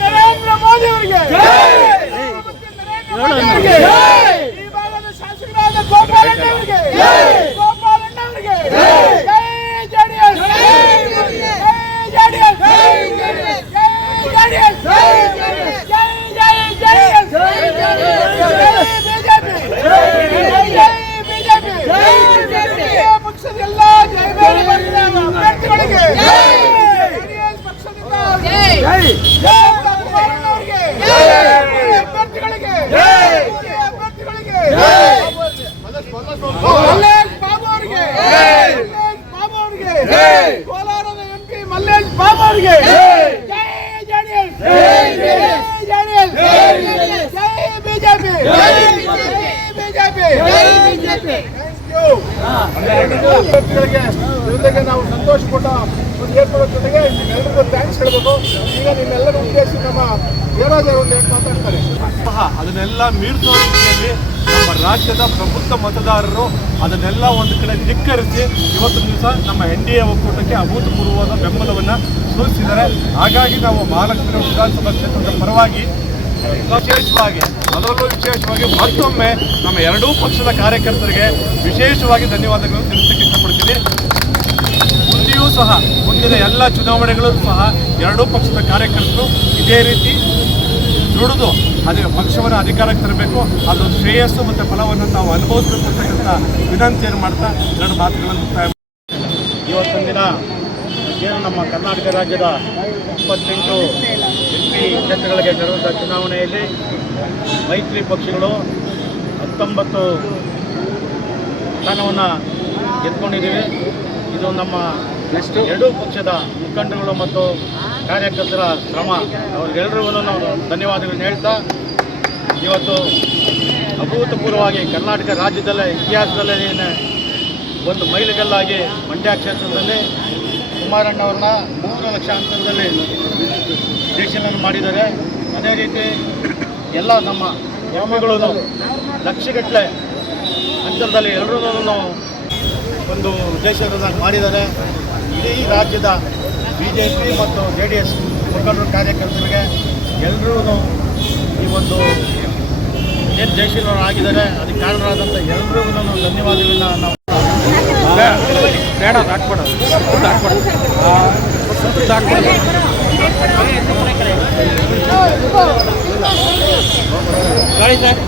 ನರೇಂದ್ರ ಮೋದಿ ಅವರಿಗೆ ಈ ಭಾಗದ ಶಾಸಕರಾದ ಗೋಪಾಲಣ್ಣ ಅವರಿಗೆ ಪಕ್ಷದ ಎಲ್ಲ ಅಭ್ಯರ್ಥಿಗಳಿಗೆ ಕೋಲಾರದ ಎಂಪಿ ಮಲ್ಲೇಶ್ ಬಾಬು ಅವರಿಗೆ ಜೊತೆಗೆ ನಾವು ಸಂತೋಷ ಕೊಟ್ಟ ಒಂದು ಏರ್ಪಡೋ ಜೊತೆಗೆ ನಿಮ್ಮೆಲ್ಲರಿಗೂ ಥ್ಯಾಂಕ್ಸ್ ಹೇಳಬೇಕು. ಈಗ ನಿಮ್ಮೆಲ್ಲರೂ ಉದ್ದೇಶಿಸಿ ನಮ್ಮ ದೇವರಾಜರು ಒಂದು ಮಾತಾಡ್ತಾರೆ. ಅದನ್ನೆಲ್ಲ ಮೀರಿಸುವ ರೀತಿಯಲ್ಲಿ ನಮ್ಮ ರಾಜ್ಯದ ಪ್ರಬುದ್ಧ ಮತದಾರರು ಅದನ್ನೆಲ್ಲ ಒಂದು ಕಡೆ ಧಿಕ್ಕರಿಸಿ ಇವತ್ತು ದಿವಸ ನಮ್ಮ NDA ಒಕ್ಕೂಟಕ್ಕೆ ಅಭೂತಪೂರ್ವವಾದ ಬೆಂಬಲವನ್ನು ಸೂಚಿಸಿದ್ದಾರೆ. ಹಾಗಾಗಿ ನಾವು ಮಹಾಲಕ್ಷ್ಮಿ ವಿಧಾನಸಭಾ ಕ್ಷೇತ್ರದ ಪರವಾಗಿ ಅದರಲ್ಲೂ ವಿಶೇಷವಾಗಿ ಮತ್ತೊಮ್ಮೆ ನಮ್ಮ ಎರಡೂ ಪಕ್ಷದ ಕಾರ್ಯಕರ್ತರಿಗೆ ವಿಶೇಷವಾಗಿ ಧನ್ಯವಾದಗಳನ್ನು ತಿಳಿಸಲಿಕ್ಕೆ ಇಷ್ಟಪಡ್ತೀನಿ. ಮುಂದೆಯೂ ಸಹ ಮುಂದಿನ ಎಲ್ಲ ಚುನಾವಣೆಗಳೂ ಸಹ ಎರಡೂ ಪಕ್ಷದ ಕಾರ್ಯಕರ್ತರು ಇದೇ ರೀತಿ ದುಡಿದು ಪಕ್ಷವನ್ನು ಅಧಿಕಾರಕ್ಕೆ ತರಬೇಕು. ಅದು ಶ್ರೇಯಸ್ಸು ಮತ್ತು ಫಲವನ್ನು ನಾವು ಅನುಭವಿಸಬೇಕು ಅಂತಕ್ಕಂಥ ವಿನಂತಿಯನ್ನು ಮಾಡ್ತಾ ಎರಡು ಮಾತುಗಳನ್ನು ಮುಕ್ತಾಯ. ಇವತ್ತೊಂದು ದಿನ ಏನು ನಮ್ಮ ಕರ್ನಾಟಕ ರಾಜ್ಯದ 28 MP ಕ್ಷೇತ್ರಗಳಿಗೆ ನಡೆದ ಚುನಾವಣೆಯಲ್ಲಿ ಮೈತ್ರಿ ಪಕ್ಷಗಳು 19 ಸ್ಥಾನವನ್ನು ಗೆದ್ದುಕೊಂಡಿದ್ದೀವಿ. ಇದು ನಮ್ಮ ಎರಡೂ ಪಕ್ಷದ ಮುಖಂಡರುಗಳು ಮತ್ತು ಕಾರ್ಯಕರ್ತರ ಶ್ರಮ. ಅವರಿಗೆಲ್ಲರಿಗೂ ನಾವು ಧನ್ಯವಾದಗಳನ್ನು ಹೇಳ್ತಾ ಇವತ್ತು ಅಭೂತಪೂರ್ವವಾಗಿ ಕರ್ನಾಟಕ ರಾಜ್ಯದಲ್ಲೇ ಇತಿಹಾಸದಲ್ಲೇ ಒಂದು ಮೈಲಿಗಲ್ಲಾಗಿ ಮಂಡ್ಯ ಕ್ಷೇತ್ರದಲ್ಲಿ ಕುಮಾರಣ್ಣವ್ರನ್ನ 3 ಲಕ್ಷ ಅಂತರದಲ್ಲಿ ಜಯಶೀಲನ್ನು ಮಾಡಿದ್ದಾರೆ. ಅದೇ ರೀತಿ ಎಲ್ಲ ನಮ್ಮ ಗ್ರಾಮಗಳು ಲಕ್ಷಗಟ್ಟಲೆ ಅಂತರದಲ್ಲಿ ಎಲ್ಲರೂ ಒಂದು ಜಯಶೀಲನ ಮಾಡಿದ್ದಾರೆ. ಇಡೀ ರಾಜ್ಯದ BJP ಮತ್ತು JDS ಮುಖಂಡರು ಕಾರ್ಯಕರ್ತರಿಗೆ ಎಲ್ಲರೂ ಈ ಒಂದು ಏನು ಜಯಶೀಲರು ಆಗಿದ್ದಾರೆ ಅದಕ್ಕೆ ಕಾರಣರಾದಂಥ ಎಲ್ಲರಿಗೂ ಧನ್ಯವಾದಗಳನ್ನ ನಾವು ಬೇಡ ಹಾಕ್ಬಿಡೋದು ಗಾಡಿ ಸರ್.